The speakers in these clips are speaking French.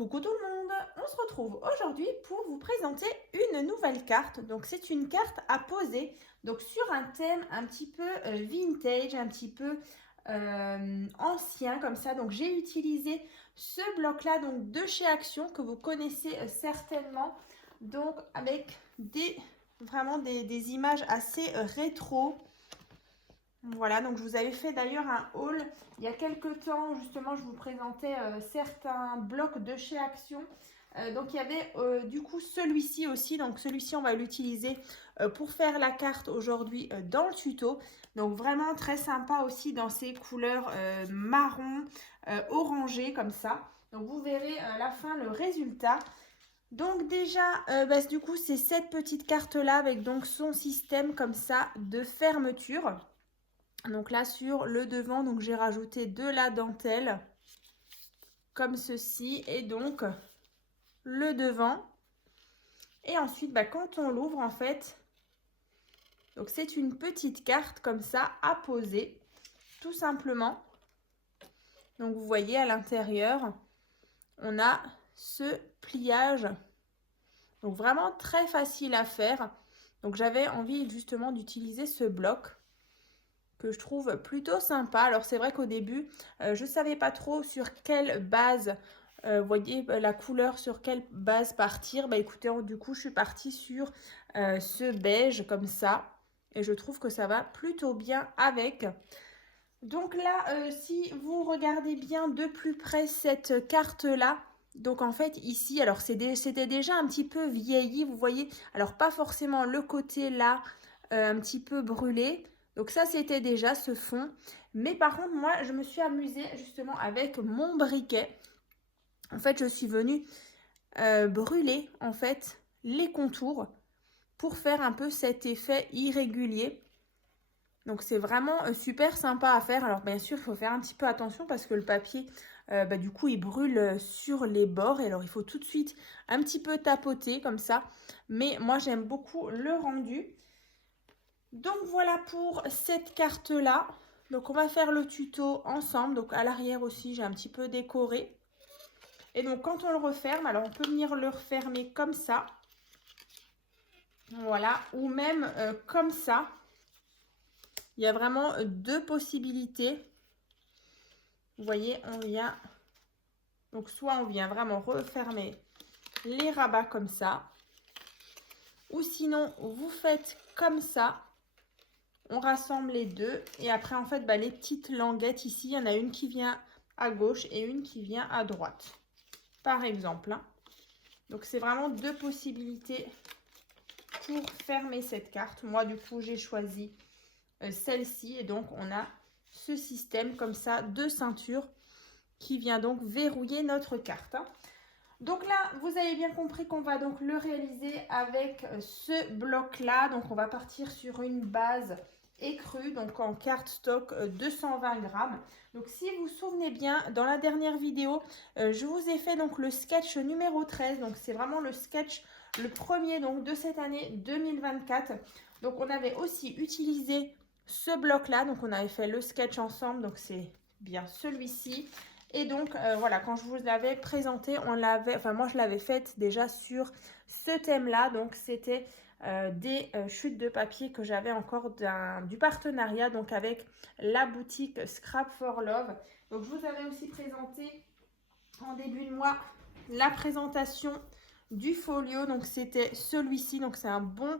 Coucou tout le monde, on se retrouve aujourd'hui pour vous présenter une nouvelle carte. Donc c'est une carte à poser donc sur un thème un petit peu vintage, un petit peu ancien comme ça. Donc j'ai utilisé ce bloc là donc de chez Action que vous connaissez certainement. Donc avec vraiment des images assez rétro. Voilà, donc je vous avais fait d'ailleurs un haul il y a quelques temps, justement je vous présentais certains blocs de chez Action. Donc il y avait du coup celui-ci aussi, donc celui-ci on va l'utiliser pour faire la carte aujourd'hui dans le tuto. Donc vraiment très sympa aussi dans ces couleurs marron, orangé comme ça. Donc vous verrez à la fin le résultat. Donc déjà, du coup c'est cette petite carte là avec donc son système comme ça de fermeture. Donc là sur le devant, donc j'ai rajouté de la dentelle comme ceci et donc le devant. Et ensuite quand on l'ouvre en fait, donc c'est une petite carte comme ça à poser tout simplement. Donc vous voyez à l'intérieur, on a ce pliage. Donc vraiment très facile à faire. Donc j'avais envie justement d'utiliser ce bloc que je trouve plutôt sympa. Alors c'est vrai qu'au début, je ne savais pas trop sur quelle base, vous voyez la couleur, sur quelle base partir. Écoutez, du coup, je suis partie sur ce beige comme ça. Et je trouve que ça va plutôt bien avec. Donc là, si vous regardez bien de plus près cette carte-là, donc en fait ici, alors c'était déjà un petit peu vieilli, vous voyez. Alors pas forcément le côté là, un petit peu brûlé. Donc ça, c'était déjà ce fond. Mais par contre, moi, je me suis amusée justement avec mon briquet. En fait, je suis venue brûler en fait les contours pour faire un peu cet effet irrégulier. Donc c'est vraiment super sympa à faire. Alors bien sûr, il faut faire un petit peu attention parce que le papier, du coup, il brûle sur les bords. Et alors, il faut tout de suite un petit peu tapoter comme ça. Mais moi, j'aime beaucoup le rendu. Donc voilà pour cette carte là. Donc on va faire le tuto ensemble. Donc à l'arrière aussi j'ai un petit peu décoré. Et donc quand on le referme, alors on peut venir le refermer comme ça. Voilà, ou même comme ça. Il y a vraiment deux possibilités. Vous voyez, on vient, donc soit on vient vraiment refermer les rabats comme ça. Ou sinon vous faites comme ça. On rassemble les deux et après en fait les petites languettes ici, il y en a une qui vient à gauche et une qui vient à droite par exemple. Donc c'est vraiment deux possibilités pour fermer cette carte. Moi du coup j'ai choisi celle-ci et donc on a ce système comme ça de ceinture qui vient donc verrouiller notre carte. Donc là, vous avez bien compris qu'on va donc le réaliser avec ce bloc-là. Donc on va partir sur une base écrue, donc en cardstock 220 grammes. Donc si vous vous souvenez bien, dans la dernière vidéo, je vous ai fait donc le sketch numéro 13. Donc c'est vraiment le sketch, le premier donc de cette année 2024. Donc on avait aussi utilisé ce bloc-là. Donc on avait fait le sketch ensemble, donc c'est bien celui-ci. Et donc voilà, quand je vous l'avais présenté, moi je l'avais faite déjà sur ce thème-là. Donc c'était des chutes de papier que j'avais encore du partenariat donc avec la boutique Scrap for Love. Donc je vous avais aussi présenté en début de mois la présentation du folio, donc c'était celui-ci, donc c'est un bon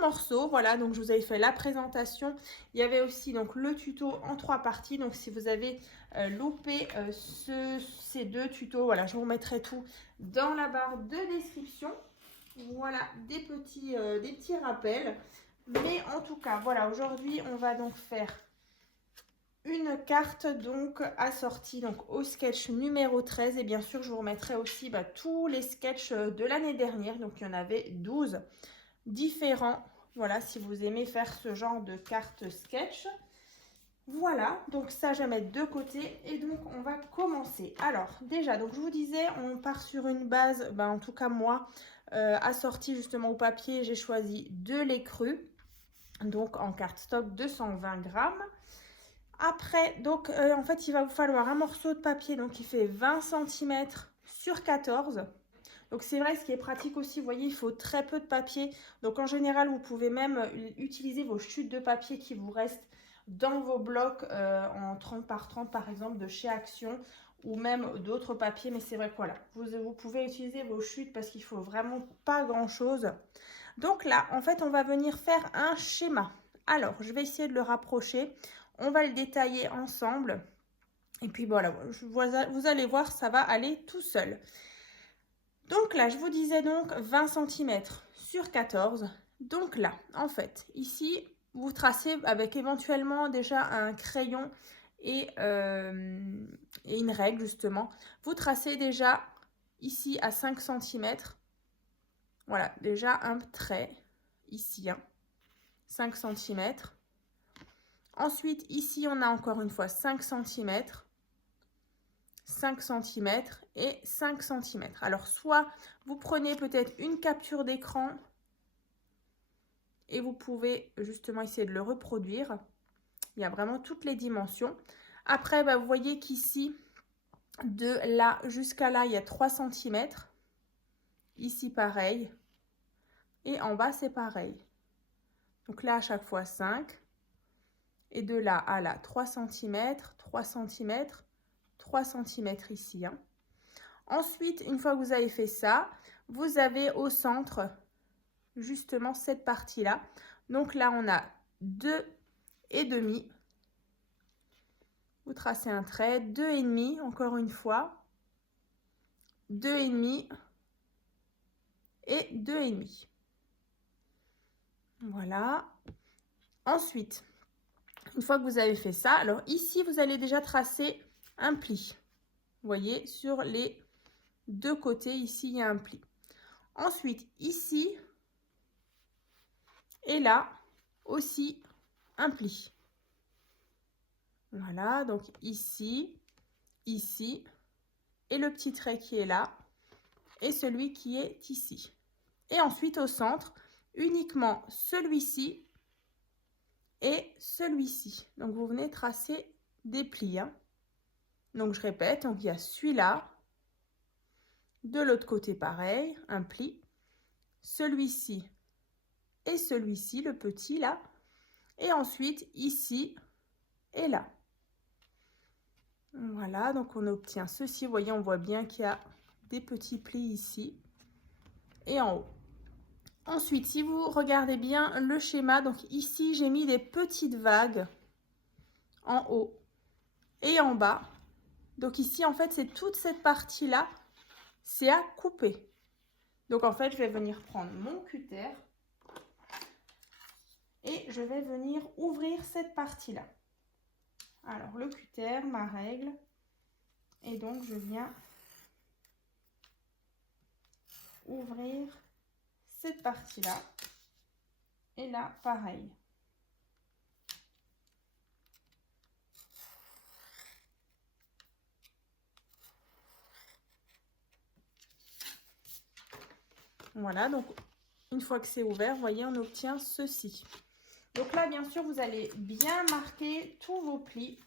morceau. Voilà, donc je vous avais fait la présentation. Il y avait aussi donc le tuto en 3 parties. Donc si vous avez loupé ces deux tutos, voilà, je vous mettrai tout dans la barre de description. Voilà, des petits rappels. Mais en tout cas, voilà, aujourd'hui on va donc faire une carte donc assortie donc au sketch numéro 13 et bien sûr je vous remettrai aussi tous les sketchs de l'année dernière. Donc il y en avait 12 différents. Voilà, si vous aimez faire ce genre de carte sketch. Voilà, donc ça je vais mettre de côté et donc on va commencer. Alors déjà, donc je vous disais, on part sur une base, en tout cas moi, assortie justement au papier, j'ai choisi de l'écru, donc en cardstock 220 grammes. Après, donc en fait, il va vous falloir un morceau de papier donc qui fait 20 cm sur 14. Donc c'est vrai, ce qui est pratique aussi, vous voyez, il faut très peu de papier. Donc en général, vous pouvez même utiliser vos chutes de papier qui vous restent dans vos blocs en 30 par 30 par exemple de chez Action ou même d'autres papiers. Mais c'est vrai que voilà, vous pouvez utiliser vos chutes parce qu'il faut vraiment pas grand chose. Donc là, en fait, on va venir faire un schéma. Alors, je vais essayer de le rapprocher. On va le détailler ensemble. Et puis voilà, vous allez voir, ça va aller tout seul. Donc là, je vous disais donc 20 cm sur 14. Donc là, en fait, ici, vous tracez avec éventuellement déjà un crayon et une règle, justement. Vous tracez déjà ici à 5 cm. Voilà, déjà un trait ici, hein, 5 cm. Ensuite, ici, on a encore une fois 5 cm. 5 cm et 5 cm. Alors, soit vous prenez peut-être une capture d'écran et vous pouvez justement essayer de le reproduire. Il y a vraiment toutes les dimensions. Après, vous voyez qu'ici, de là jusqu'à là, il y a 3 cm. Ici, pareil. Et en bas, c'est pareil. Donc là, à chaque fois, 5. Et de là à là, 3 cm, 3 cm, 3 cm ici, hein. Ensuite, une fois que vous avez fait ça, vous avez au centre justement cette partie-là. Donc là, on a 2,5. Vous tracez un trait, 2,5 encore une fois, 2,5 et 2,5. Voilà. Ensuite, une fois que vous avez fait ça, alors ici, vous allez déjà tracer un pli. Vous voyez, sur les deux côtés, ici, il y a un pli. Ensuite, ici et là, aussi un pli. Voilà, donc ici, ici, et le petit trait qui est là, et celui qui est ici. Et ensuite, au centre, uniquement celui-ci et celui-ci. Donc, vous venez tracer des plis, hein. Donc, je répète, donc il y a celui-là, de l'autre côté, pareil, un pli, celui-ci et celui-ci, le petit là, et ensuite ici et là. Voilà, donc on obtient ceci. Vous voyez, on voit bien qu'il y a des petits plis ici et en haut. Ensuite, si vous regardez bien le schéma, donc ici, j'ai mis des petites vagues en haut et en bas. Donc ici, en fait, c'est toute cette partie-là, c'est à couper. Donc en fait, je vais venir prendre mon cutter et je vais venir ouvrir cette partie-là. Alors, le cutter, ma règle, et donc je viens ouvrir cette partie-là. Et là, pareil. Voilà, donc une fois que c'est ouvert, vous voyez, on obtient ceci. Donc là, bien sûr, vous allez bien marquer tous vos plis.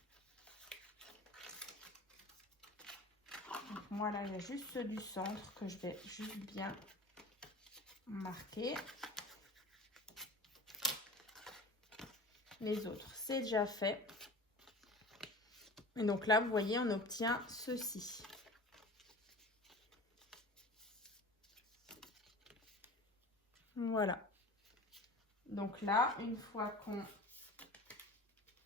Donc moi, là, il y a juste ceux du centre que je vais juste bien marquer. Les autres, c'est déjà fait. Et donc là, vous voyez, on obtient ceci. Voilà. Donc là, une fois qu'on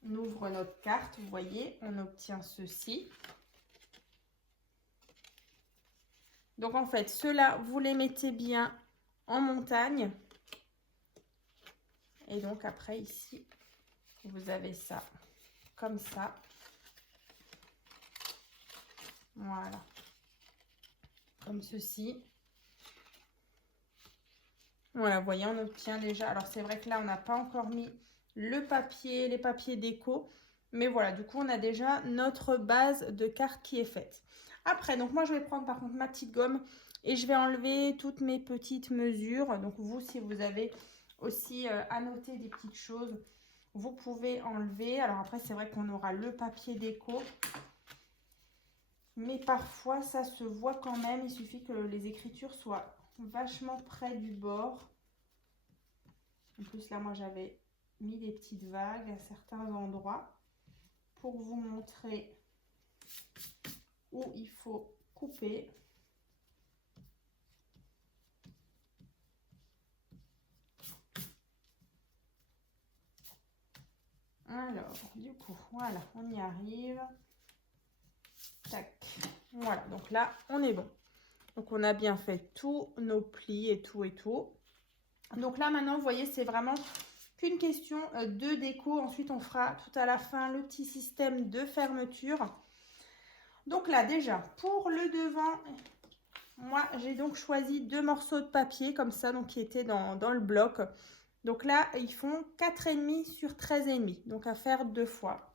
ouvre notre carte, vous voyez, on obtient ceci. Donc en fait, ceux-là, vous les mettez bien en montagne. Et donc après, ici, vous avez ça comme ça. Voilà. Comme ceci. Voilà, vous voyez, on obtient déjà. Alors, c'est vrai que là, on n'a pas encore mis le papier, les papiers déco. Mais voilà, du coup, on a déjà notre base de carte qui est faite. Après, donc moi, je vais prendre par contre ma petite gomme et je vais enlever toutes mes petites mesures. Donc, vous, si vous avez aussi annoté des petites choses, vous pouvez enlever. Alors après, c'est vrai qu'on aura le papier déco. Mais parfois, ça se voit quand même. Il suffit que les écritures soient vachement près du bord. En plus, là, moi, j'avais mis des petites vagues à certains endroits pour vous montrer où il faut couper. Alors, du coup, voilà, on y arrive. Tac. Voilà, donc là, on est bon. Donc, on a bien fait tous nos plis et tout et tout. Donc là, maintenant, vous voyez, c'est vraiment qu'une question de déco. Ensuite, on fera tout à la fin le petit système de fermeture. Donc là, déjà, pour le devant, moi, j'ai donc choisi 2 morceaux de papier comme ça, donc qui étaient dans le bloc. Donc là, ils font 4,5 sur 13,5. Donc à faire 2 fois.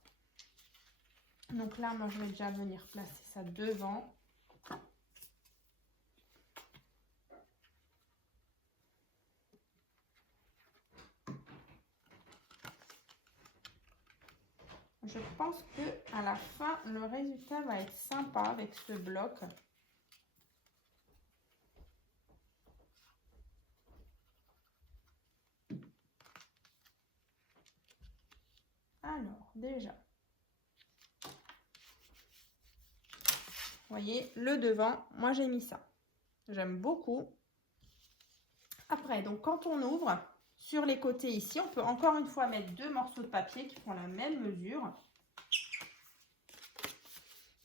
Donc là, moi, je vais déjà venir placer ça devant. Je pense que à la fin, le résultat va être sympa avec ce bloc. Alors, déjà, vous voyez, le devant, moi j'ai mis ça. J'aime beaucoup. Après, donc quand on ouvre, sur les côtés ici, on peut encore une fois mettre 2 morceaux de papier qui font la même mesure.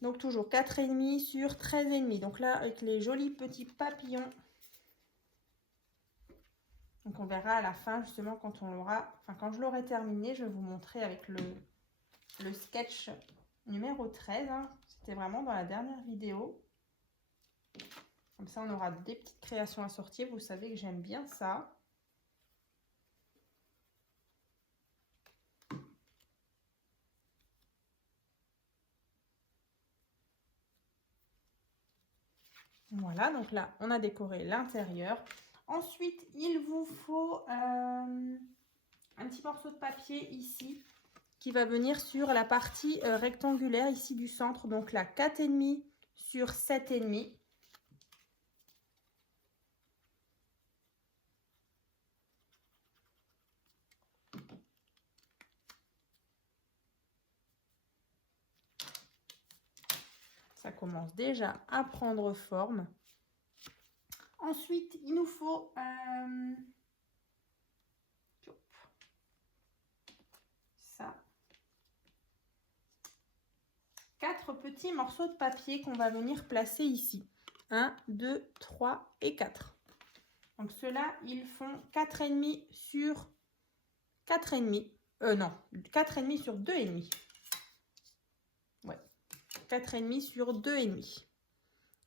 Donc toujours 4,5 sur 13,5. Donc là, avec les jolis petits papillons. Donc on verra à la fin, justement, quand on l'aura, enfin quand je l'aurai terminé, je vais vous montrer avec le sketch numéro 13. Hein. C'était vraiment dans la dernière vidéo. Comme ça, on aura des petites créations assorties. Vous savez que j'aime bien ça. Voilà, donc là, on a décoré l'intérieur. Ensuite, il vous faut un petit morceau de papier ici qui va venir sur la partie rectangulaire ici du centre. Donc là, 4,5 sur 7,5. Ça commence déjà à prendre forme. Ensuite, il nous faut ça. 4 petits morceaux de papier qu'on va venir placer ici. 1, 2, 3 et 4. Donc ceux-là, ils font 4,5 sur 4,5. Non, 4,5 sur 2,5. Ouais, 4,5 sur 2,5.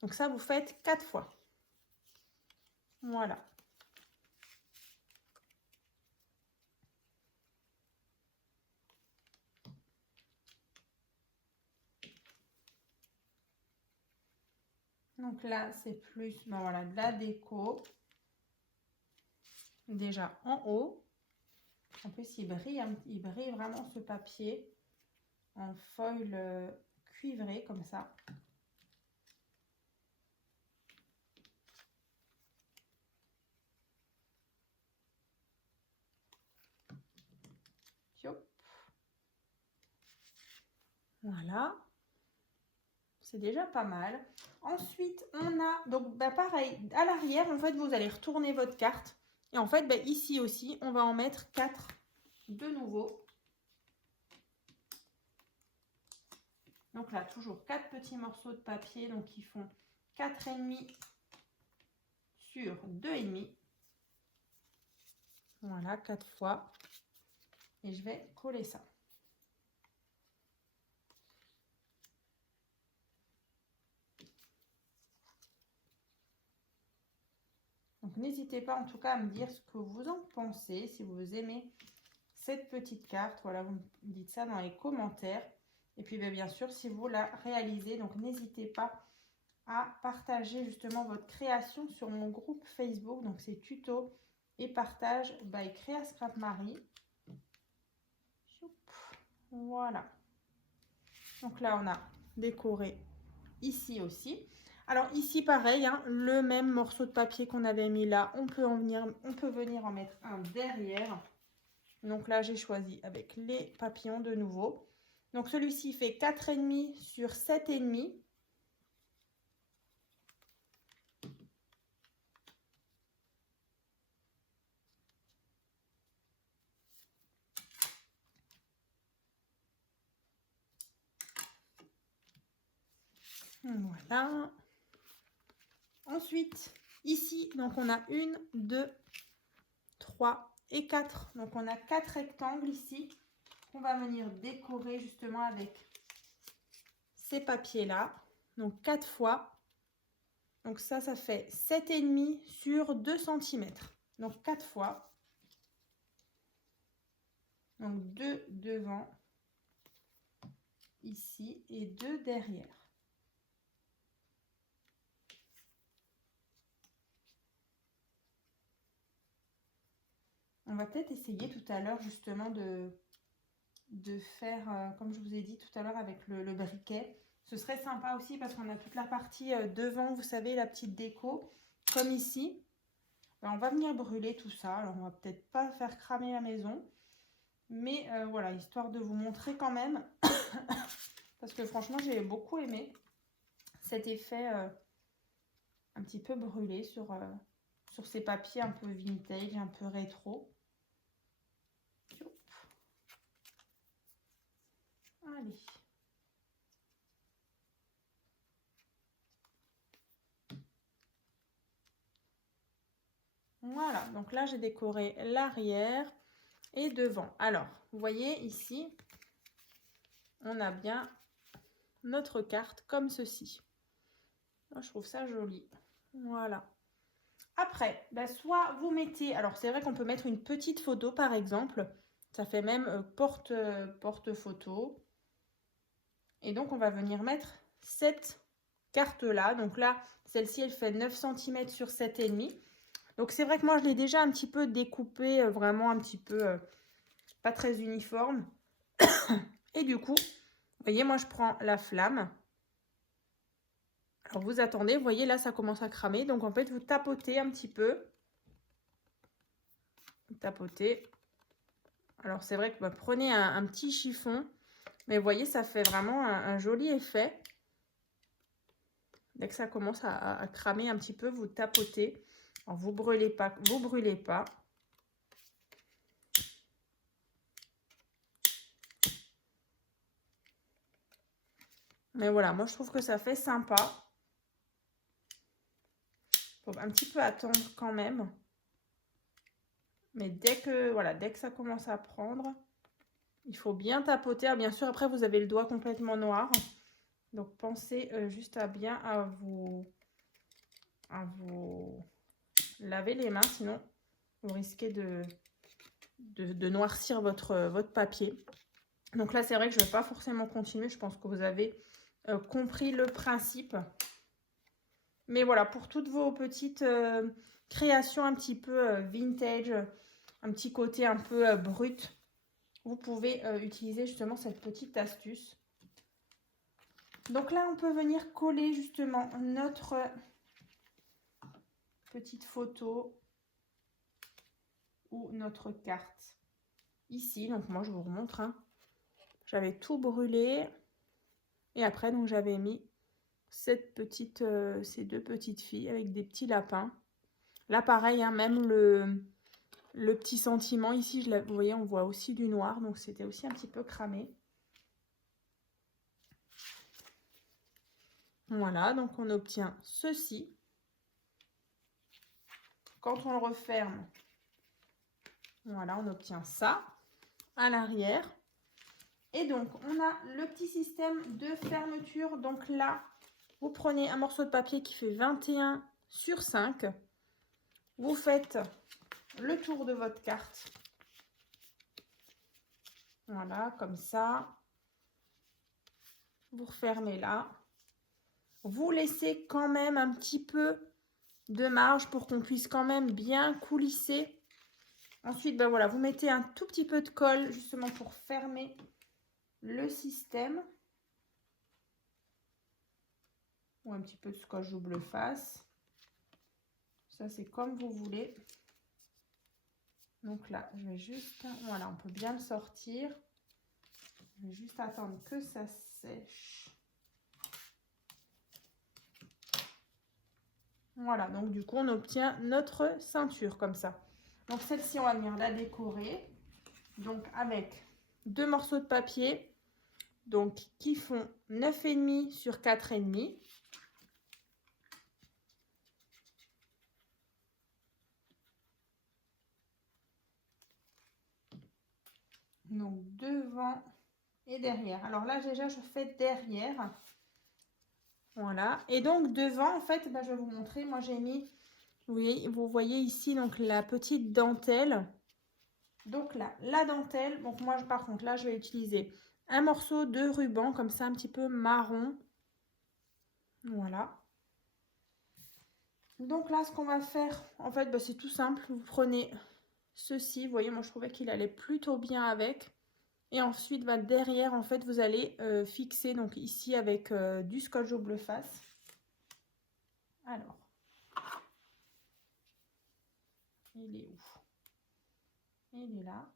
Donc ça, vous faites 4 fois. Voilà. Donc là, c'est plus ben voilà, de la déco. Déjà en haut. En plus, il brille vraiment ce papier en foil cuivré comme ça. Voilà. C'est déjà pas mal. Ensuite, on a, donc bah, pareil, à l'arrière, en fait, vous allez retourner votre carte. Et en fait, bah, ici aussi, on va en mettre 4 de nouveau. Donc là, toujours 4 petits morceaux de papier, donc qui font 4,5 sur 2,5. Voilà, 4 fois. Et je vais coller ça. Donc n'hésitez pas en tout cas à me dire ce que vous en pensez, si vous aimez cette petite carte. Voilà, vous me dites ça dans les commentaires. Et puis bien sûr, si vous la réalisez, donc n'hésitez pas à partager justement votre création sur mon groupe Facebook. Donc c'est tuto et partage by Créa Scrap Marie. Voilà. Donc là, on a décoré ici aussi. Alors ici pareil, hein, le même morceau de papier qu'on avait mis là, on peut venir en mettre un derrière. Donc là j'ai choisi avec les papillons de nouveau. Donc celui-ci fait 4,5 sur 7,5. Voilà. Ensuite, ici, donc on a 1, 2, 3 et 4. Donc on a 4 rectangles ici qu'on va venir décorer justement avec ces papiers-là. Donc 4 fois. Donc ça fait 7,5 sur 2 cm. Donc 4 fois. Donc 2 devant ici et 2 derrière. On va peut-être essayer tout à l'heure justement de faire, comme je vous ai dit tout à l'heure avec le briquet. Ce serait sympa aussi parce qu'on a toute la partie devant, vous savez, la petite déco, comme ici. Ben, on va venir brûler tout ça. Alors, on va peut-être pas faire cramer la maison. Mais voilà, histoire de vous montrer quand même. Parce que franchement, j'ai beaucoup aimé cet effet un petit peu brûlé sur ces papiers un peu vintage, un peu rétro. Allez. Voilà, donc là j'ai décoré l'arrière et devant. Alors, vous voyez ici, on a bien notre carte comme ceci. Moi, je trouve ça joli. Voilà. Après, ben, soit vous mettez, alors c'est vrai qu'on peut mettre une petite photo par exemple, ça fait même porte photo. Et donc on va venir mettre cette carte là. Donc là, celle-ci elle fait 9 cm sur 7,5. Donc c'est vrai que moi je l'ai déjà un petit peu découpé, vraiment un petit peu pas très uniforme. Et du coup, vous voyez, moi je prends la flamme. Alors vous attendez, vous voyez là ça commence à cramer. Donc en fait vous tapotez un petit peu. Vous tapotez. Alors c'est vrai que bah, prenez un petit chiffon. Mais vous voyez ça fait vraiment un joli effet. Dès que ça commence à cramer un petit peu, vous tapotez. Alors vous brûlez pas, vous brûlez pas. Mais voilà, moi je trouve que ça fait sympa. Faut un petit peu attendre quand même. Mais dès que ça commence à prendre, il faut bien tapoter. Alors, bien sûr, après vous avez le doigt complètement noir. Donc pensez juste à bien vous laver les mains, sinon vous risquez de noircir votre papier. Donc là, c'est vrai que je ne vais pas forcément continuer. Je pense que vous avez compris le principe. Mais voilà, pour toutes vos petites créations un petit peu vintage, un petit côté un peu brut, vous pouvez utiliser justement cette petite astuce. Donc là, on peut venir coller justement notre petite photo ou notre carte ici. Donc moi, je vous remontre. Hein. J'avais tout brûlé. Et après, donc j'avais mis ces deux petites filles avec des petits lapins. Là, pareil, hein, même le petit sentiment ici, vous voyez, on voit aussi du noir. Donc, c'était aussi un petit peu cramé. Voilà, donc on obtient ceci. Quand on le referme, voilà, on obtient ça à l'arrière. Et donc, on a le petit système de fermeture. Donc là, vous prenez un morceau de papier qui fait 21 sur 5. Vous faites le tour de votre carte. Voilà, comme ça. Vous refermez là. Vous laissez quand même un petit peu de marge pour qu'on puisse quand même bien coulisser. Ensuite, ben voilà, vous mettez un tout petit peu de colle justement pour fermer le système. ou un petit peu de scotch double face. Ça, c'est comme vous voulez. Donc là, je vais juste... Voilà, on peut bien le sortir. Je vais juste attendre que ça sèche. Voilà, donc du coup, on obtient notre ceinture comme ça. Donc celle-ci, on va venir la décorer. Donc avec 2 morceaux de papier, donc qui font 9,5 sur 4,5. Donc devant et derrière. Alors là déjà je fais derrière. Voilà. Et donc devant en fait, je vais vous montrer. Moi j'ai mis, vous voyez ici donc la petite dentelle. Donc là, la dentelle. Donc moi par contre là je vais utiliser un morceau de ruban comme ça un petit peu marron. Voilà. Donc là ce qu'on va faire en fait c'est tout simple. Vous prenez ceci. Vous voyez moi je trouvais qu'il allait plutôt bien avec. Et ensuite, derrière, en fait, vous allez fixer, donc ici, avec du scotch double face. Alors, il est où? Il est là.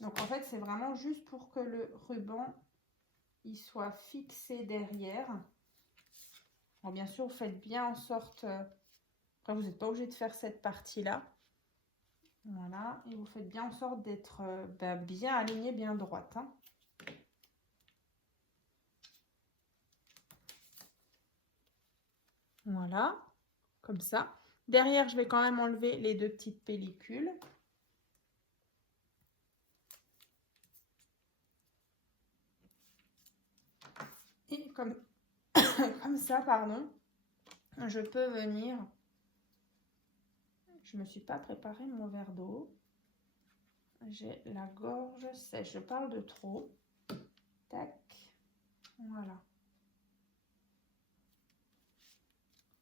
Donc, en fait, c'est vraiment juste pour que le ruban, il soit fixé derrière. Alors, bien sûr, vous faites bien en sorte... après, vous n'êtes pas obligé de faire cette partie-là. Voilà. Et vous faites bien en sorte d'être bien aligné, bien droite. Hein. Voilà. Comme ça. Derrière, je vais quand même enlever les 2 petites pellicules. Et comme ça, pardon, je peux venir... Je ne me suis pas préparé mon verre d'eau. J'ai la gorge sèche. Je parle de trop. Tac. Voilà.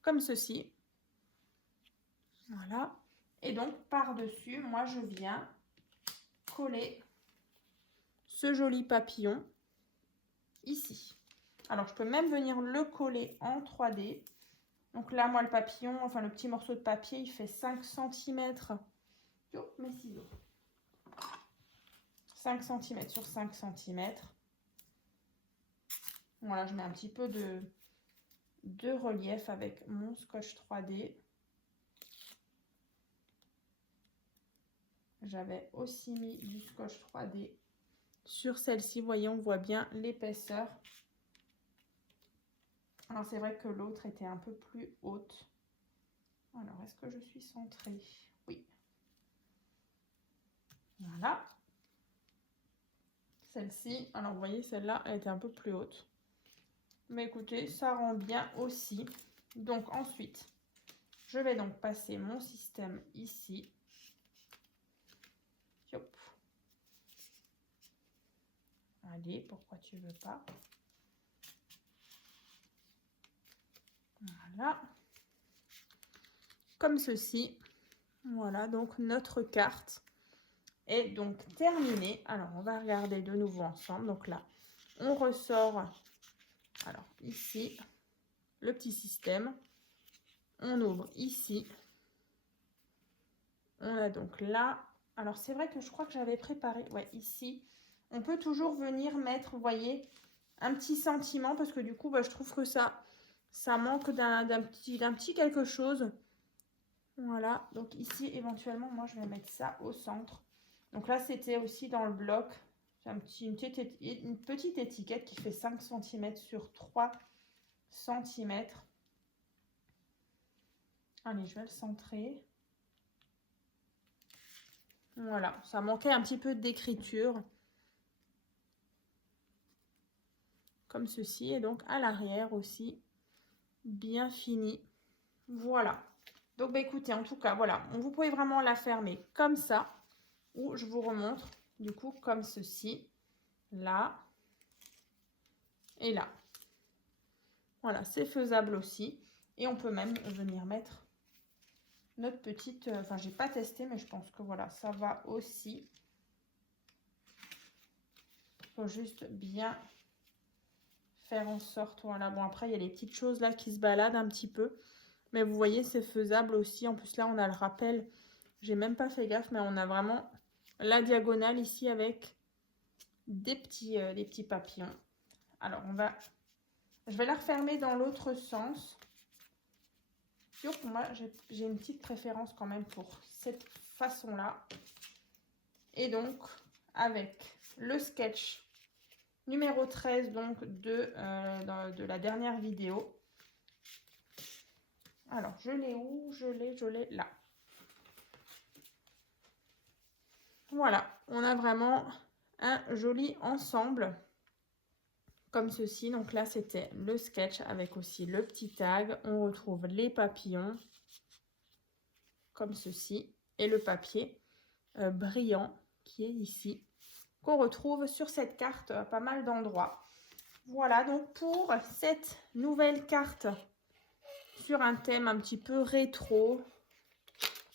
Comme ceci. Voilà. Et donc, par-dessus, moi, je viens coller ce joli papillon ici. Alors, je peux même venir le coller en 3D. Donc là, moi, le papillon, enfin, le petit morceau de papier, il fait 5 cm. Oh, mes ciseaux. 5 cm sur 5 cm. Voilà, je mets un petit peu de relief avec mon scotch 3D. J'avais aussi mis du scotch 3D sur celle-ci. Vous voyez, on voit bien l'épaisseur. Alors, c'est vrai que l'autre était un peu plus haute. Alors, est-ce que je suis centrée? Oui. Voilà. Celle-ci, alors vous voyez, celle-là, elle était un peu plus haute. Mais écoutez, ça rend bien aussi. Donc, ensuite, je vais donc passer mon système ici. Hop. Allez, pourquoi tu veux pas? Voilà. Comme ceci. Voilà, donc notre carte est donc terminée. Alors, on va regarder de nouveau ensemble. Donc là, on ressort, alors ici, le petit système. On ouvre ici. On a donc là. Alors, c'est vrai que je crois que j'avais préparé, ouais, ici. On peut toujours venir mettre, vous voyez, un petit sentiment parce que du coup, je trouve que ça manque d'un petit quelque chose. Voilà, donc ici, éventuellement, moi, je vais mettre ça au centre. Donc là, c'était aussi dans le bloc. J'ai une petite étiquette qui fait 5 cm sur 3 cm. Allez, je vais le centrer. Voilà, ça manquait un petit peu d'écriture. Comme ceci. Et donc, à l'arrière aussi, bien fini. Voilà. Donc, écoutez, en tout cas, voilà. Vous pouvez vraiment la fermer comme ça. Ou je vous remontre, du coup, comme ceci. Là. Et là. Voilà, c'est faisable aussi. Et on peut même venir mettre notre petite... Enfin, j'ai pas testé, mais je pense que voilà, ça va aussi. Il faut juste bien faire en sorte, voilà. Bon, après, il y a les petites choses là qui se baladent un petit peu. Mais vous voyez, c'est faisable aussi. En plus, là, on a le rappel. J'ai même pas fait gaffe, mais on a vraiment la diagonale ici avec des petits papillons. Alors, je vais la refermer dans l'autre sens. Moi, j'ai une petite préférence quand même pour cette façon-là. Et donc, avec le sketch numéro 13 donc, de la dernière vidéo. Alors, je l'ai où? Je l'ai là. Voilà, on a vraiment un joli ensemble. Comme ceci, donc là c'était le sketch avec aussi le petit tag. On retrouve les papillons, comme ceci, et le papier brillant qui est ici, qu'on retrouve sur cette carte à pas mal d'endroits. Voilà donc pour cette nouvelle carte sur un thème un petit peu rétro,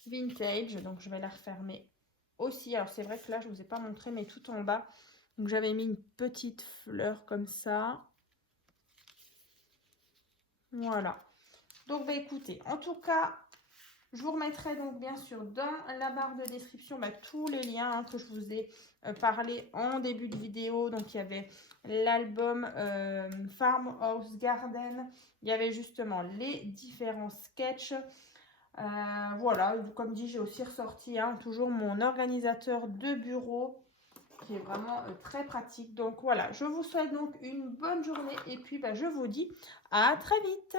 vintage. Donc je vais la refermer aussi. Alors c'est vrai que là je ne vous ai pas montré, mais tout en bas, donc j'avais mis une petite fleur comme ça. Voilà. Donc bah, écoutez, en tout cas, je vous remettrai donc bien sûr dans la barre de description tous les liens que je vous ai parlé en début de vidéo. Donc il y avait l'album Farmhouse Garden, il y avait justement les différents sketchs. Voilà, comme dit, j'ai aussi ressorti toujours mon organisateur de bureau qui est vraiment très pratique. Donc voilà, je vous souhaite donc une bonne journée et puis je vous dis à très vite.